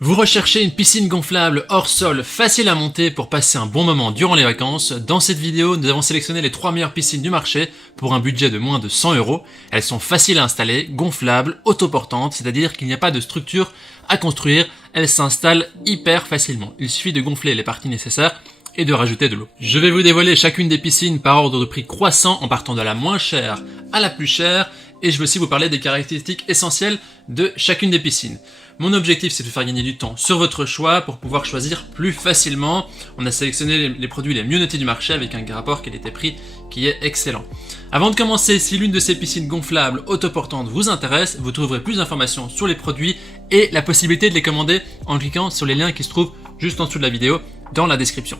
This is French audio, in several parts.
Vous recherchez une piscine gonflable hors sol facile à monter pour passer un bon moment durant les vacances. Dans cette vidéo, nous avons sélectionné les 3 meilleures piscines du marché pour un budget de moins de 100 €. Elles sont faciles à installer, gonflables, autoportantes, c'est-à-dire qu'il n'y a pas de structure à construire, elles s'installent hyper facilement. Il suffit de gonfler les parties nécessaires et de rajouter de l'eau. Je vais vous dévoiler chacune des piscines par ordre de prix croissant en partant de la moins chère à la plus chère, et je vais aussi vous parler des caractéristiques essentielles de chacune des piscines. Mon objectif, c'est de faire gagner du temps sur votre choix pour pouvoir choisir plus facilement. On a sélectionné les produits les mieux notés du marché avec un rapport qualité-prix qui est excellent. Avant de commencer, si l'une de ces piscines gonflables autoportantes vous intéresse, vous trouverez plus d'informations sur les produits et la possibilité de les commander en cliquant sur les liens qui se trouvent juste en dessous de la vidéo dans la description.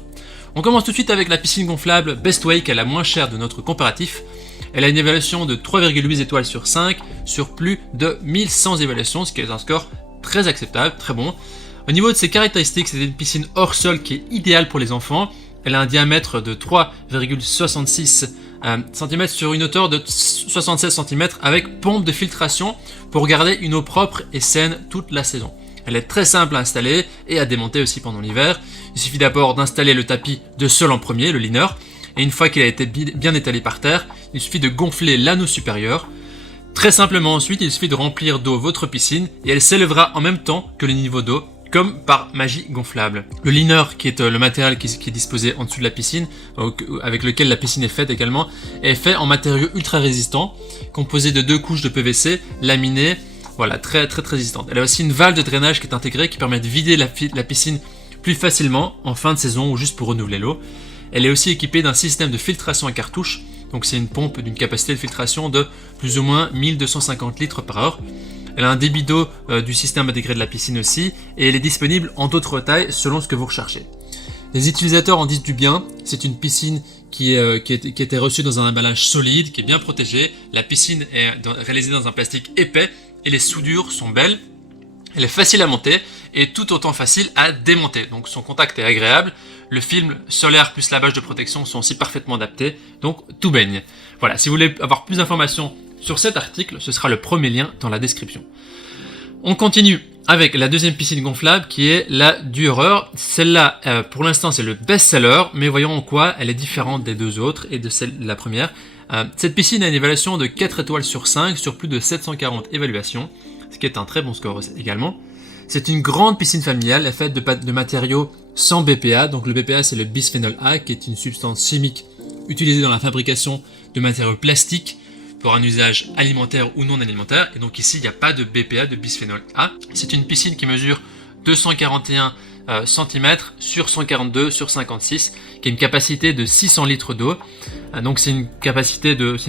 On commence tout de suite avec la piscine gonflable Bestway, qui est la moins chère de notre comparatif. Elle a une évaluation de 3,8 étoiles sur 5 sur plus de 1100 évaluations, ce qui est un score très acceptable, très bon. Au niveau de ses caractéristiques, c'est une piscine hors sol qui est idéale pour les enfants. Elle a un diamètre de 3,66 cm sur une hauteur de 76 cm avec pompe de filtration pour garder une eau propre et saine toute la saison. Elle est très simple à installer et à démonter aussi pendant l'hiver. Il suffit d'abord d'installer le tapis de sol en premier, le liner, et une fois qu'il a été bien étalé par terre, il suffit de gonfler l'anneau supérieur. Très simplement ensuite, il suffit de remplir d'eau votre piscine et elle s'élèvera en même temps que le niveau d'eau, comme par magie gonflable. Le liner, qui est le matériel qui est disposé en dessous de la piscine, avec lequel la piscine est faite également, est fait en matériaux ultra résistants, composé de 2 couches de PVC laminées, voilà, très résistante. Elle a aussi une valve de drainage qui est intégrée qui permet de vider la piscine plus facilement en fin de saison ou juste pour renouveler l'eau. Elle est aussi équipée d'un système de filtration à cartouche, donc c'est une pompe d'une capacité de filtration de plus ou moins 1250 litres par heure. Elle a un débit d'eau du système intégré de la piscine aussi, et elle est disponible en d'autres tailles selon ce que vous recherchez. Les utilisateurs en disent du bien, c'est une piscine qui a été reçue dans un emballage solide, qui est bien protégé. La piscine est réalisée dans un plastique épais, et les soudures sont belles. Elle est facile à monter et tout autant facile à démonter, donc son contact est agréable. Le film solaire plus la bâche de protection sont aussi parfaitement adaptés, donc tout baigne. Voilà, si vous voulez avoir plus d'informations sur cet article, ce sera le premier lien dans la description. On continue avec la deuxième piscine gonflable qui est la Dürer. Celle-là, pour l'instant, c'est le best-seller, mais voyons en quoi elle est différente des deux autres et de celle de la première. Cette piscine a une évaluation de 4 étoiles sur 5 sur plus de 740 évaluations, ce qui est un très bon score également. C'est une grande piscine familiale, elle est faite de matériaux sans BPA, donc le BPA c'est le bisphénol A, qui est une substance chimique utilisée dans la fabrication de matériaux plastiques pour un usage alimentaire ou non alimentaire, et donc ici il n'y a pas de BPA, de bisphénol A. C'est une piscine qui mesure 241 cm sur 142 sur 56, qui a une capacité de 600 litres d'eau. Donc c'est une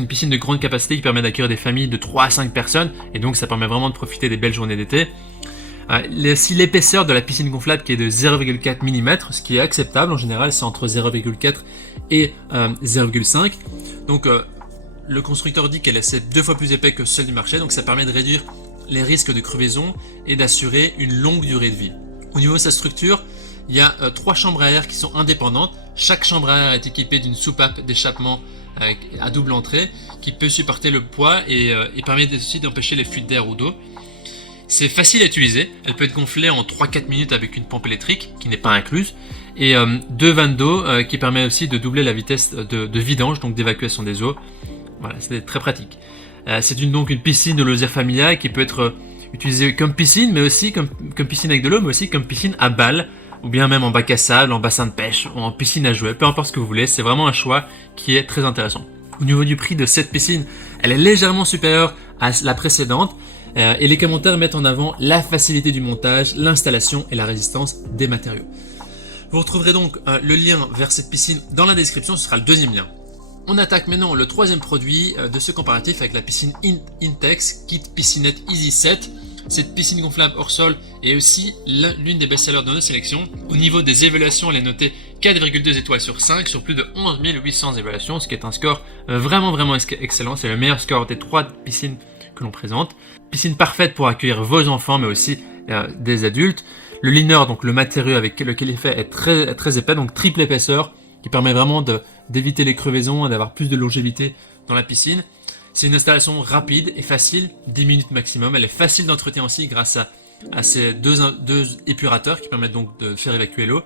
piscine de grande capacité qui permet d'accueillir des familles de 3 à 5 personnes, et donc ça permet vraiment de profiter des belles journées d'été. Si l'épaisseur de la piscine gonflable qui est de 0,4 mm, ce qui est acceptable en général, c'est entre 0,4 et 0,5. Donc le constructeur dit qu'elle est 2 fois plus épais que celle du marché, donc ça permet de réduire les risques de crevaison et d'assurer une longue durée de vie. Au niveau de sa structure, il y a 3 chambres à air qui sont indépendantes. Chaque chambre à air est équipée d'une soupape d'échappement à double entrée qui peut supporter le poids et permet aussi d'empêcher les fuites d'air ou d'eau. C'est facile à utiliser, elle peut être gonflée en 3-4 minutes avec une pompe électrique qui n'est pas incluse, et 2 vannes d'eau qui permet aussi de doubler la vitesse de vidange, donc d'évacuation des eaux. Voilà, c'est très pratique. C'est donc une piscine de loisirs familial qui peut être utilisée comme piscine, mais aussi comme piscine avec de l'eau, mais aussi comme piscine à balles, ou bien même en bac à sable, en bassin de pêche, ou en piscine à jouets, peu importe ce que vous voulez, c'est vraiment un choix qui est très intéressant. Au niveau du prix de cette piscine, elle est légèrement supérieure à la précédente, et les commentaires mettent en avant la facilité du montage, l'installation et la résistance des matériaux. Vous retrouverez donc le lien vers cette piscine dans la description, ce sera le deuxième lien. On attaque maintenant le troisième produit de ce comparatif avec la piscine Intex Kit Piscinette Easy 7. Cette piscine gonflable hors sol est aussi l'une des best-sellers de nos sélections. Au niveau des évaluations, elle est notée 4,2 étoiles sur 5 sur plus de 11 800 évaluations, ce qui est un score vraiment excellent. C'est le meilleur score des 3 piscines que l'on présente. Piscine parfaite pour accueillir vos enfants, mais aussi des adultes. Le liner, donc le matériau avec lequel il est fait, est très épais, donc triple épaisseur, qui permet vraiment d'éviter les crevaisons et d'avoir plus de longévité dans la piscine. C'est une installation rapide et facile, 10 minutes maximum. Elle est facile d'entretien aussi grâce à à ces deux épurateurs qui permettent donc de faire évacuer l'eau.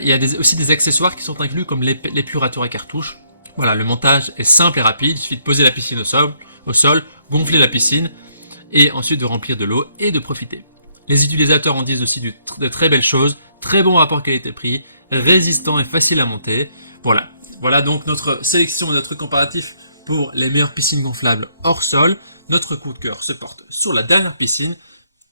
Il y a aussi des accessoires qui sont inclus comme l'épurateur à cartouche. Voilà, le montage est simple et rapide, il suffit de poser la piscine au sol, gonfler la piscine et ensuite de remplir de l'eau et de profiter. Les utilisateurs en disent aussi de très belles choses, très bon rapport qualité-prix, résistant et facile à monter. Voilà donc notre sélection et notre comparatif pour les meilleures piscines gonflables hors sol. Notre coup de cœur se porte sur la dernière piscine,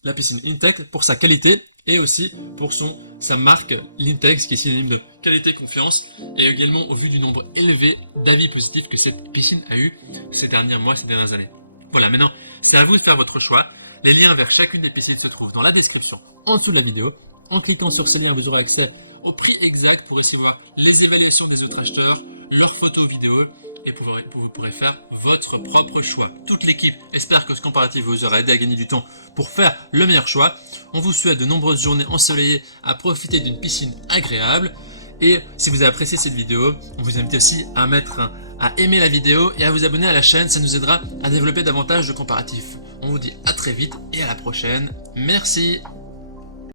la piscine Intex, pour sa qualité et aussi pour sa marque Intex qui est synonyme de qualité et confiance, et également au vu du nombre élevé d'avis positifs que cette piscine a eu ces derniers mois, ces dernières années. Voilà, maintenant c'est à vous de faire votre choix. Les liens vers chacune des piscines se trouvent dans la description en dessous de la vidéo. En cliquant sur ces liens, vous aurez accès au prix exact pour essayer de voir les évaluations des autres acheteurs, leurs photos vidéos, et vous pourrez faire votre propre choix. Toute l'équipe espère que ce comparatif vous aura aidé à gagner du temps pour faire le meilleur choix. On vous souhaite de nombreuses journées ensoleillées à profiter d'une piscine agréable. Et si vous avez apprécié cette vidéo, on vous invite aussi à aimer la vidéo et à vous abonner à la chaîne, ça nous aidera à développer davantage de comparatifs. On vous dit à très vite et à la prochaine. Merci.